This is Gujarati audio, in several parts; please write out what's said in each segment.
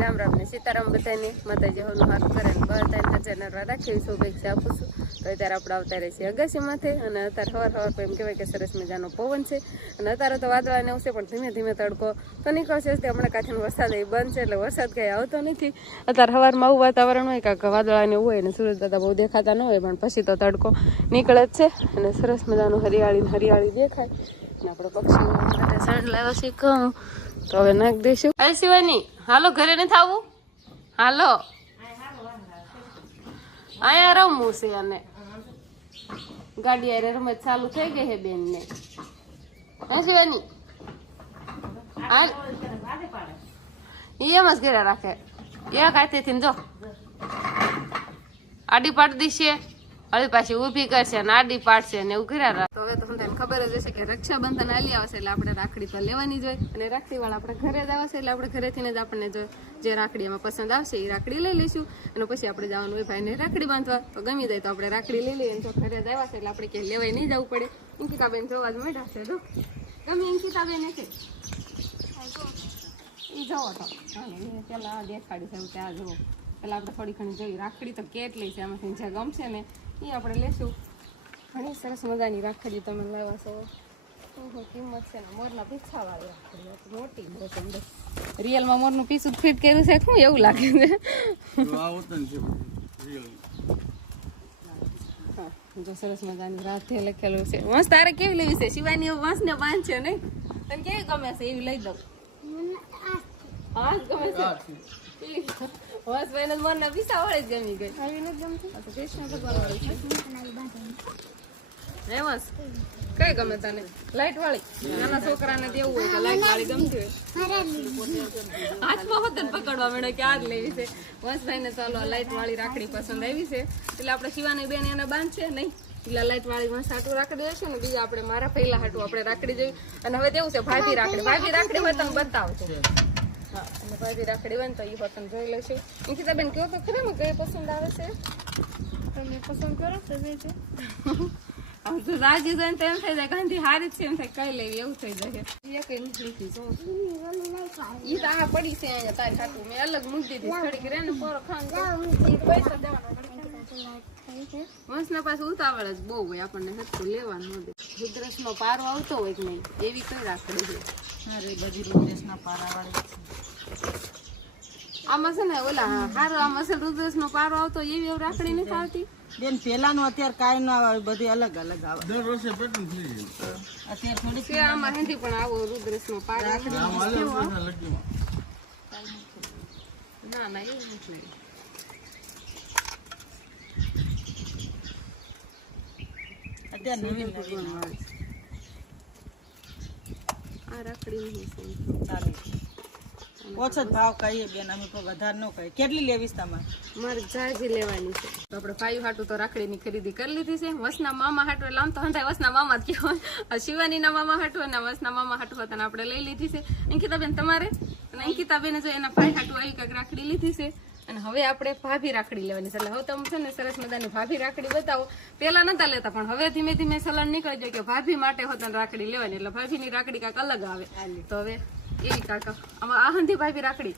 રામ રામ ને સીતારામ બધાને માતાજી હોનું હાથ કરે ને બધાને હાજર રાખી શુભેચ્છા આપું છું. તો અત્યારે આપણે આવતા રહે છીએ અગાસીમાંથી અને અત્યારે સવાર એમ કહેવાય કે સરસ મજાનો પવન છે અને અત્યારે તો વાદળા ને આવશે પણ ધીમે ધીમે તડકો તો નીકળશે જ. હમણાં કાંઠીનો વરસાદ એ બંધ છે એટલે વરસાદ કંઈ આવતો નથી. અત્યારે સવારમાં આવું વાતાવરણ હોય કાંક વાદળાને એવું હોય ને સૂરજ દાદા બહુ દેખાતા ન હોય પણ પછી તો તડકો નીકળે જ છે અને સરસ મજાનું હરિયાળી દેખાય. અને આપણે પક્ષીઓ માટે સાંજ લાવ્યા છીએ કહું તો હવે નાખી દઈશું. અરે શિવાની હાલો ઘરે નથી આવવું? હાલો અહીંયા રમવું છે અને ગાડી અરે રમત ચાલુ થઈ ગઈ છે બેન ને. હે શિવાની એમ જ ઘરે રાખે એક હાથેથી જો આડી પાડી દીશે હળી પાછી ઊભી કરશે ને આડી પાડશે ને એવું કર્યા રાખે. તો હવે તો તમને ખબર જ હશે કે રક્ષાબંધન આલી આવશે એટલે આપણે રાખડી તો લેવાની જ હોય અને રાખડી વાળા આપણે ઘરે જ આવશે એટલે આપણે ઘરેથી જ આપણને જે રાખડી એમાં પસંદ આવશે એ રાખડી લઈ લઈશું અને પછી આપણે જવાનું હોય ભાઈને રાખડી બાંધવા. તો ગમી જાય તો આપણે રાખડી લઈ લઈએ. જો ઘરે જ આવ્યા છે એટલે આપણે ક્યાંય લેવાય નહીં જવું પડે. અંકિતાબેન જોવા જ મળ્યા છે. જો ગમે અંકિતાબેન છે એ જોવો તો પેલા દેખાડી છે ત્યાં જુઓ. પેલા આપણે થોડી ઘણી જોઈ રાખડી તો કેટલી છે આમાંથી જે ગમશે ને એ આપણે લેશું. ઘણી સરસ મજાની રાખડી તમે લાવ્યા છો. ઓહો કિંમત છે ને મોરના પીછા વાળી રાખડી મોટી બહુ સુંદર. રિયલમાં મોરનું પીછું ફિટ કર્યું છે શું એવું લાગે છે? જો સરસ મજાની રાતે લખેલું છે. વંશ તારે કેવી લેવી છે? શિવાની વંશ ને બાંધ છે નહીં તને કેવી ગમે છે એવી લઈ દઉં. હા ગમે છે વંશ ભાઈ મોરના પીછા વાળી જ ગમી ગઈ. કૃષ્ણ ભગવાન વાળી છે. હે વંશ કઈ ગમે તને? લાઈટ વાળી? નાના છોકરાને દેવું હોય તો લાઈટ વાળી ગમતી હોય. હાથમાં હોત ને પકડવા મળે કે આ જ લેવી છે. વંશભાઈ ને ચાલો લાઈટ વાળી રાખડી પસંદ આવી છે એટલે આપણે શિવાની બેન એને બાંધશે નહીં એટલે લાઈટ વાળી વંશ હાટું રાખડી હશે ને બીજા આપણે મારા પહેલા હાટું આપણે રાખડી જોઈ. અને હવે તેવું છે ભાભી રાખડી હોય તમે બતાવજો. હા અને ભાભી રાખડી હોય ને તો એ હોતન જોઈ લઈશું. અંકિતાબેન કહો તો ખરે ને કઈ પસંદ આવે છે? તમે પસંદ કરો છો? રાજી જોઈને તો એમ થઈ જાય ગાંધી હારી છે એમ થાય કઈ લેવી એવું થઈ જાય. ઈ તો આ પડી છે અહીંયા તારી ખાતું મેં અલગ મૂકી દીધી થોડીક રે ને પોરો ખાન પૈસા દેવાના. વંશના પાસે ઉતાવળ જ બહુ હોય આપણને હટતું લેવાનું દે. રુદ્રસનો પારો આવતો હોય કે નહીં એવી કઈ રાખડી છે? અરે બધી રુદ્રસના પારા વાળી આમાં છે ને ઓલા હારો આમાં છે રુદ્રસનો પારો આવતો એવી રાખડી નથી આવતી બેન. પેલા નો અત્યારે કાંઈ ના આવે બધી અલગ અલગ આવે. દર વર્ષે પેટર્ન થઈ જાય. અત્યારે થોડી છે આમાં હેન્ડી પણ આવો રુદ્રસનો પારો ના ના એવું નથી. અત્યારે નવીન આ રાખડી નહીં ચાલે ઓછો જ ભાવ કહીએ બેન અમે તો વધારે ન કહીએ. કેટલી લેવીશ તમારે? મારે જાજી લેવાની છે. તો આપણે ભાઈ હાટું તો રાખડીની ખરીદી કરી લીધી છે. વસના મામા હાટું એટલે આમ તો હંધાય વસના મામા જ કહેવાય. શિવાનીના મામા હાટું અને વસના મામા હાટું હતા આપણે લઈ લીધી છે. અંકિતાબેન તમારે? અને અંકિતાબેને જો એના ભાઈ હાટું આવી કંઈક રાખડી લીધી છે અને હવે આપણે ભાભી રાખડી લેવાની છે. એટલે હવે તમે છે ને સરસ મજાની ભાભી રાખડી બતાવો. પેલા નતા લેતા પણ હવે ધીમે ધીમે ચલણ નીકળી જાય કે ભાભી માટે હોતા રાખડી લેવાની એટલે ભાભીની રાખડી કાંક અલગ આવે. તો હવે એવી કાકા આમાં આહંધી ભાભી રાખડી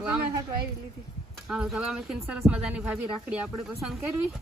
આવી લીધી. હા તો અમે સરસ મજાની ભાભી રાખડી આપણે પસંદ કરવી.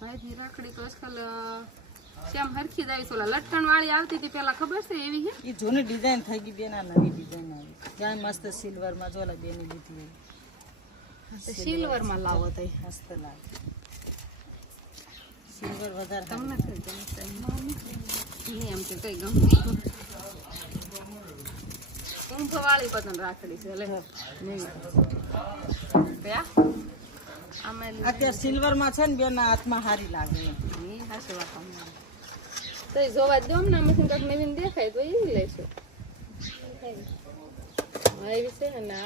ભાભી રાખડી તો આજકાલ શ્યામ હરખી જ આવી. ઓલા લટકણ વાળી આવતી હતી પેલા ખબર છે એવી છે? એ જૂની ડિઝાઇન થઈ ગઈ બેન. આ નવી ડિઝાઇન આવી ત્યાં મસ્ત સિલ્વર માં જોલા બેની લીધી સિલ્વર માં લાવો તો મસ્ત લાગે. સિલ્વર વધારે તમને એમ કે કઈ ગમતી કુંભ વાળી પતંગ રાખડી છે. અત્યારે સિલ્વર માં છે ને બેન હાથમાં સારી લાગે. તો જોવા દો ને આમાંથી કઈક નવીન દેખાય તો એ લઈશું. એવી છે ને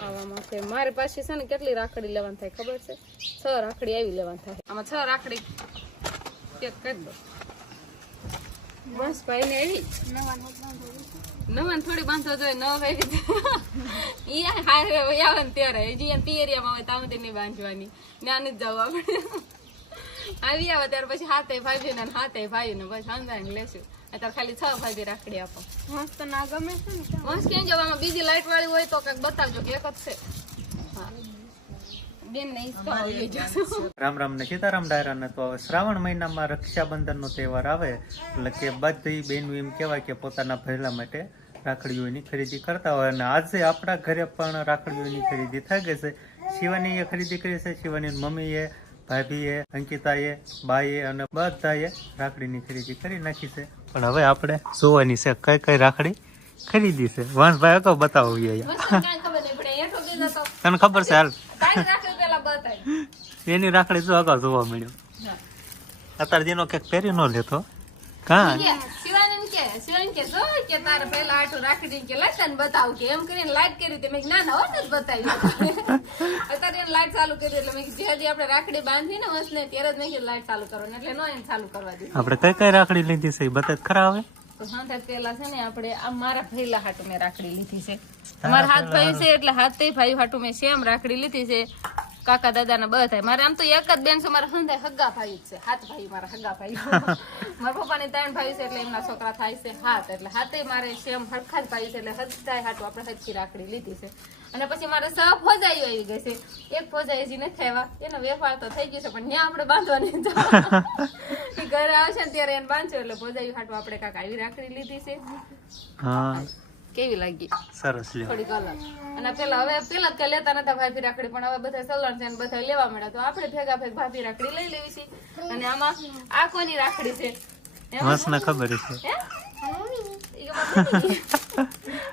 આવામાં છે મારી પાસે છે ને કેટલી રાખડી લેવાની થાય ખબર છે? 6 રાખડી આવી લેવાની થાય. આમાં 6 રાખડી પેક કરી દો. બસ ભાઈ ને આવી નવાન થોડી બાંધો જોઈએ ન ભાઈ આવે ને ત્યારે હજી પિયરિયામાં હોય ત્યાં નહીં બાંધવાની. ત્યાં જ જવું આપણે આવી આવે ત્યારે પછી હાથે ભાઈ ને હાથે ભાઈ ને બસ સમજાય લેશું. અત્યારે ખાલી 6 ભાઈ રાખડી આપો. મસ્ત ના ગમે છે ને મસ્ત કેમ જવામાં બીજી લાઈટ વાળી હોય તો કઈક બતાવજો કે એક જ છે. રામ રામ ને સીતારામ ડાયરા ને. તો શ્રાવણ મહિનામાં રક્ષાબંધન નો તહેવાર આવે એટલે કે બધી બહેનો એમ કહેવાય કે પોતાના ભૈલા માટે રાખડીઓની ખરીદી કરતા હોય. અને આજે આપણા ઘરે પણ રાખડીઓની ખરીદી થઈ ગઈ છે. શિવાનીએ ખરીદી કરી છે. શિવાની મમ્મીએ, ભાભીએ, અંકિતાએ, બાઈએ અને બધાએ રાખડીની ખરીદી કરી નાખી છે. પણ હવે આપણે જોવાની છે કઈ કઈ રાખડી ખરીદી છે. વંશભાઈ હતો બતાવો તને ખબર છે? હાલ એની રાખડી જો અગાઉ જોવા મળ્યો. અત્યારે જેનો ક્યાંક પહેરી નો લેતો કા તારે પેલા આટું રાખડી કે લાઈટ બતાવું કે એમ કરીને લાઈટ કરી તે મેં ના હોત જ બતાવી. અત્યારે લાઈટ ચાલુ કરી એટલે મેં જેથી આપણે રાખડી બાંધી ને વસ ને ત્યારે જ મેં કીધું લાઈટ ચાલુ કરવાની એટલે નો એને ચાલુ કરવા દીધી. આપણે કઈ કઈ રાખડી લીધી છે એ બતાવ ખરા હવે. તો હા પેલા છે ને આપણે આ મારા ભૈલા હાટુ મેં રાખડી લીધી છે. મારા હાથ ભાઈ છે એટલે હાથે ભાઈ હાટુ મેં સેમ રાખડી લીધી છે. કાકા દાદા ના બધા મારે આમ તો એક જ બેન છે. મારા હંધાય હગા ભાઈ છે. હાથ ભાઈ મારા હગા ભાઈ. મારા પપ્પાની 3 ભાઈ છે એટલે એમના છોકરા થાય છે હાથ. એટલે હાથે મારે સેમ હરખા જ ભાઈ છે એટલે હજાય હાટુ આપણે હરખી રાખડી લીધી છે. અને પછી મારે 6 ફોજાઈઓ આવી ગઈ છે. એક ફોજાઈ હજી નથી આવ્યા. એનો વેપાર તો થઈ ગયો છે પણ ત્યાં આપણે બાંધવાની ઘરે આવશે ને ત્યારે એને બાંધજો એટલે ફોજાઈ હાટુ આપણે કાંક આવી રાખડી લીધી છે. હા કેવી લાગી? સરસ લ્યો. થોડી કલર. અને પેલા કઈ લેતા નતા ભાભી રાખડી પણ હવે બધા સલણ છે બધા લેવા મળ્યા તો આપણે ભેગા ભેગ ભાભી રાખડી લઈ લેવી છે. અને આમાં આ કોની રાખડી છે? હંસને ખબર છે.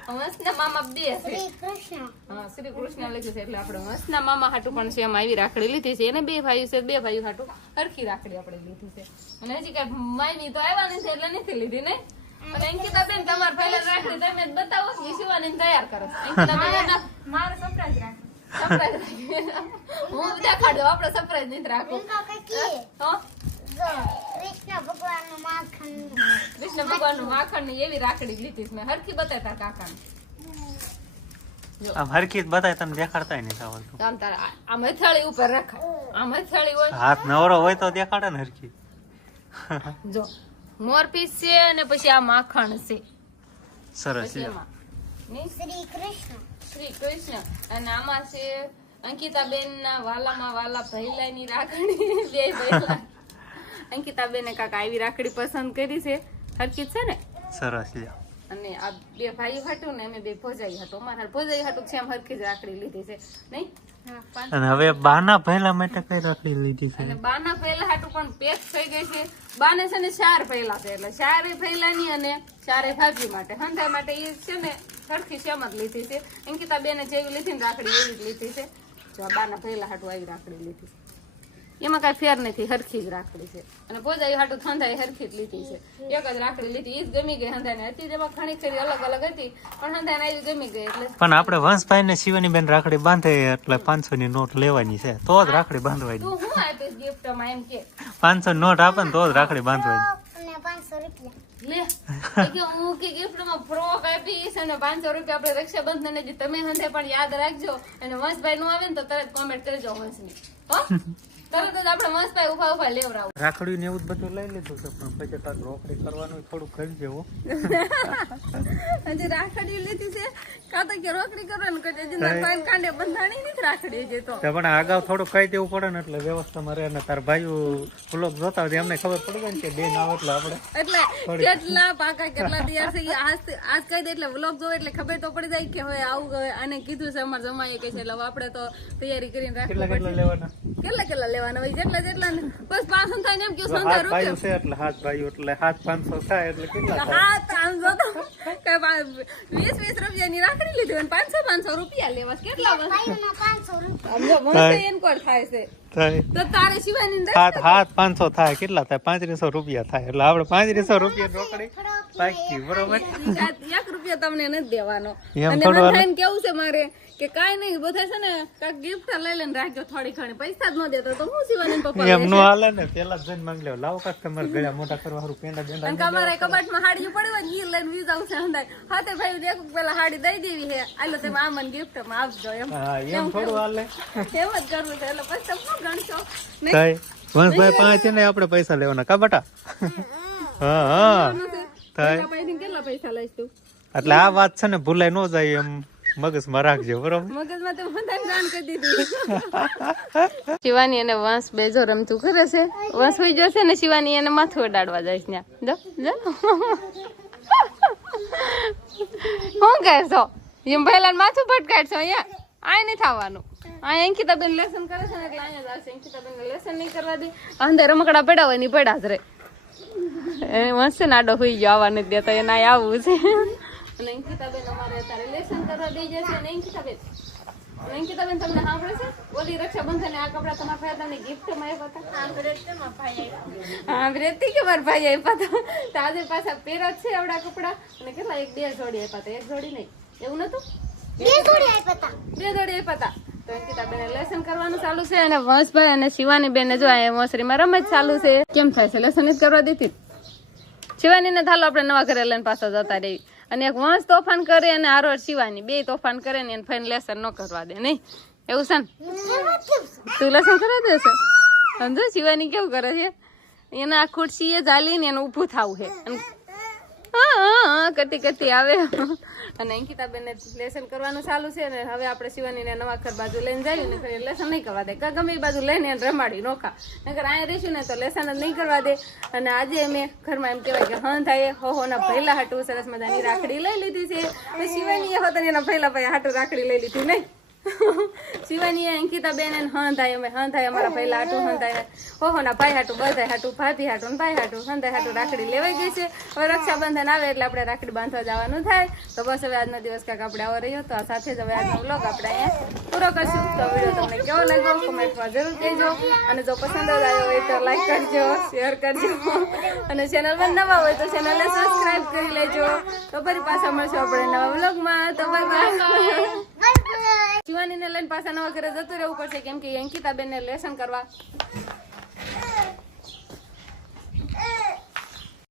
હંસના મામા બે છે. હા શ્રી કૃષ્ણ લખ્યું છે એટલે આપણે હંસના મામા હાટુ પણ છે એમાં આવી રાખડી લીધી છે. એને 2 ભાઈઓ છે. 2 ભાઈઓ હાટુ હરખી રાખડી આપણે લીધી છે. અને હજી કઈ માયની તો આવ્યા નથી એટલે નથી લીધી ને. અને અંકિતા બેન તમાર પહેલા રાખડી તમે જ બતાવો કે શિવાની તૈયાર કરો. અંકિતા બેન મારે સરપ્રાઈઝ રાખી. હું દેખાડો આપણે સરપ્રાઈઝ નહીં રાખો. કૃષ્ણ ભગવાનનું માખણ ની એવી રાખડી લીધી મેં હરખી બતાવતા કાકા આમ હરખી બતાય તને દેખાડતા નહીં આવડતું. આમ તારા આમ હથેળી ઉપર રખાય. આમ હથેળી હોય હાથ નવરો હોય તો દેખાડે ને હરખી. જો મોરપીસ છે અને પછી આ માખણ છે. સરસ. શ્રી કૃષ્ણ. અને આમાં છે અંકિતા બેન ના વાલામાં વાલા ભૈલા ની રાખડી. 2 ભૈલા અંકિતા બેને કાકા આવી રાખડી પસંદ કરી છે. હરકી છે ને? સરસ. અને આ 2 ભાઈ હાટુ ને અમે 2 ભોજાઈ હાટુ. અમારા ભોજાઈ હાટુ છે એમ હરકી જ રાખડી લીધી છે નહીં. અને હવે બાના પહેલા માટે કઈ રાખડી લીધી છે? અને બાના પહેલા હાટુ પણ પેક થઈ ગઈ છે. બાને છે ને 4 પહેલા છે એટલે 4 પહેલાની અને 4 ભાભી માટે હંધાઈ માટે એ છે ને સરખી સેમ જ લીધી છે. અંકિતા બેને જેવી લીધી ને રાખડી એવી જ લીધી છે. જો બાના પહેલા હાટુ આવી રાખડી લીધી છે. એમાં કઈ ફેર નથી હરખી જ રાખડી છે. અને પોજાઈ હાટુ હંધાઈ હરખી જ લીધી છે. એક જ રાખડી લીધી ઈ જ ગમી ગઈ હંધાઈને. હતી જેમાં ઘણી ખરી અલગ અલગ હતી પણ હંધાઈને આવી ગમી ગઈ એટલે. પણ આપણે વંશભાઈ ને શિવાની બેન રાખડી બાંધે એટલે 500 ની નોટ લેવાની છે તો જ રાખડી બાંધવાની. તું હું આપીશ ગિફ્ટ માં એમ કે 500 નોટ આપે ને તો જ રાખડી બાંધવાની. લે કે હું કે ગિફ્ટ માં ફ્રોક આપીશ અને 500 રૂપિયા આપણે રક્ષાબંધન ને તમે હંધે પણ યાદ રાખજો. અને વંશભાઈ નું આવે ને તો તરત કોમેન્ટ કરજો વંશની. હો તરત જ આપણે વંશભાઈ ઉભા ઉભા લેવરાવ. રાખડી ને એવું બધું લઈ લીધું છે પણ પછી તાર રોકડી કરવાનું થોડું કરી જેવું. હજી રાખડી લીધી છે કા તો કે રોકડી કરવાનું કે હજી ના પાન કાંડે બંધાણી નથી રાખડી જે તો. પણ આગળ થોડું કહી દેવું પડે ને એટલે વ્યવસ્થામાં રહે ને. તાર ભાઈઓ વ્લોગ જોતા હોય એમને ખબર પડે ને કે બેન આવે એટલે આપણે એટલે કેટલા પાકા કેટલા તૈયાર છે આજ કહી દે એટલે વ્લોગ જોવે એટલે ખબર તો પડી જાય કે હવે આવું અને કીધું છે અમાર જમાઈએ કે છે એટલે આપણે તો તૈયારી કરીને રાખવી. કેટલા લેવાના? કેટલા લેવાના હોય જેટલા બસ 500 થાય ને એમ કે 100 રૂપિયા છે એટલે 7 ભાઈઓ એટલે 500 થાય એટલે કેટલા થાય? હા 500 તો કે 20 રૂપિયાની રાખડી લીધી અને 500 રૂપિયા લેવા કેટલા ભાઈઓના 500 રૂપિયા મને એનકોર થાય છે. તો તારે શિવાની 500 થાય કેટલા થાય? 3500 રૂપિયા થાય એટલે આપણે 3500 રૂપિયા રોકડી બાકી બરોબર. 1 રૂપિયા તમને નથી દેવાનો. અને મને કેવું છે મારે કે કાઈ નહીં બધા છે ને કાક ગિફ્ટ લઈ લઈને રાખજો થોડી ઘણી પૈસા જ ન દેતો તો હું શિવાની પપ્પા એમ નો હાલે ને. પેલા જઈને માંગ લેવો લાવો કાક તમારે ગળા મોટા કરવા હારું પેંડા બેંડા. અને તમારે કબાટમાં હાડી પડી હોય ઈ લઈને વી જાવ છે હંદાય હાથે ભાઈ દેખો પેલા હાડી દઈ દેવી છે આલો તમે આ મને ગિફ્ટ માં આપજો એમ. હા એમ થોડું હાલે. એમ જ કરવું છે એટલે પછી તમે શું ગણશો નહીં વંશભાઈ પાંચ ને આપણે પૈસા લેવાના કા બટા? હા હા થાય. કેટલા પૈસા લઈશ તું? એટલે આ વાત છે ને ભૂલાઈ ન જાય એમ મગજમાં રાખજો બરોબર. મગજમાં તો બધાને દાન કરી દીધું. શિવાની અને વંશ બેજો રમતું કરે છે. વંશ હોઈ જશે ને શિવાની એને માથું અડાડવા જાય છે. જો જો શું કરશો? એમ પહેલા માથું ભટકાડશો અહીંયા? આ નહીં થવાનું. આ અંકિતાબેન લેસન કરે છે ને એટલે અહીંયા જ આવશે. અંકિતાબેન લેસન નહીં કરવા દે. અંદર રમકડા પડ્યા હોય ની પડ્યા જ રે. એ વંશ ને આડો હોઈ ગયો આવવા નથી દેતા એને આવવું છે. અને અંકિતાબેન અમારે અત્યારે લેસન કરવા દઈ જશે. અને અંકિતાબેન તમને સાંભળે છે? ઓલી રક્ષાબંધન આ કપડા તમારા ભાઈ તમને ગિફ્ટમાં આપ્યા હતા. હા રેતી કે મારા ભાઈ આપ્યા હતા. તો આજે પાછા પહેરા છે આવડા કપડા. અને કેટલા 1-2 જોડી આપ્યા હતા. 1 જોડી નહીં એવું નતું? 2 જોડી આપ્યા હતા. તો અંકિતાબેન લેસન કરવાનું ચાલુ છે. અને વંશભાઈ અને શિવાની બેન જો આ મોસરીમાં રમત ચાલુ છે. કેમ થાય છે? લેસન જ કરવા દીધી. શિવાની ને થાલો આપણે નવા ઘરે લઈને પાછા જતા રહી. અને એક વંશ તોફાન કરે અને આરો શિવાની બે તોફાન કરે ને એને ફાઈન લેસન ન કરવા દે. નહીં એવું છે ને? તું લેસન કરવા દે છે? સમજો શિવાની કેવું કરે છે? એને આ ખુરશી એ ચાલીને એને ઊભું થવું છે. હા કરતી આવે. અને અંકિતાબેન ને લેસન કરવાનું ચાલુ છે. ને હવે આપણે શિવાની ને નવા ઘર બાજુ લઈને જઈએ ને લેસન નહીં કરવા દે. ગમે એ બાજુ લઈને એને રમાડી નોખા. નકર અહીંયા રહીશું ને તો લેસન જ નહીં કરવા દે. અને આજે અમે ઘરમાં એમ કહેવાય કે હં થાય હો ના ભૈલા હાટું સરસ મજાની રાખડી લઈ લીધી છે. તો શિવાની એ હોતા એના ભૈલા ભાઈ હાટું રાખડી લઈ લીધી નહીં. શિવાની અંકિતાબેન હં થાય અમે હં થાય અમારા પહેલા હાટું હં થાય હો ના ભાઈ હાટું બધા હાટું ભાભી હાટું ભાઈ હાટું હં થાય હાટું રાખડી લેવાઈ ગઈ છે. હવે રક્ષાબંધન આવે એટલે આપણે રાખડી બાંધવા જવાનું થાય. તો બસ હવે આજનો દિવસ કાંક આપણે આવો રહ્યો. તો આ સાથે જ હવે આજનો વ્લોગ આપણે અહીંયા પૂરો કરશું. તો વિડીયો તમને કેવો લાગ્યો કોમેન્ટમાં જરૂર કહેજો. અને જો પસંદ જ આવ્યો હોય તો લાઈક કરજો, શેર કરજો. અને ચેનલમાં નવા હોય તો ચેનલને સબસ્ક્રાઈબ કરી લેજો. તો ફરી પાછા મળશું આપણે નવા વ્લોગમાં. તો બાય. શિવાનીને લઈને પાછા નવા ઘરે જતું રહેવું પડશે કેમ કે અંકિતાબેન ને લેસન કરવા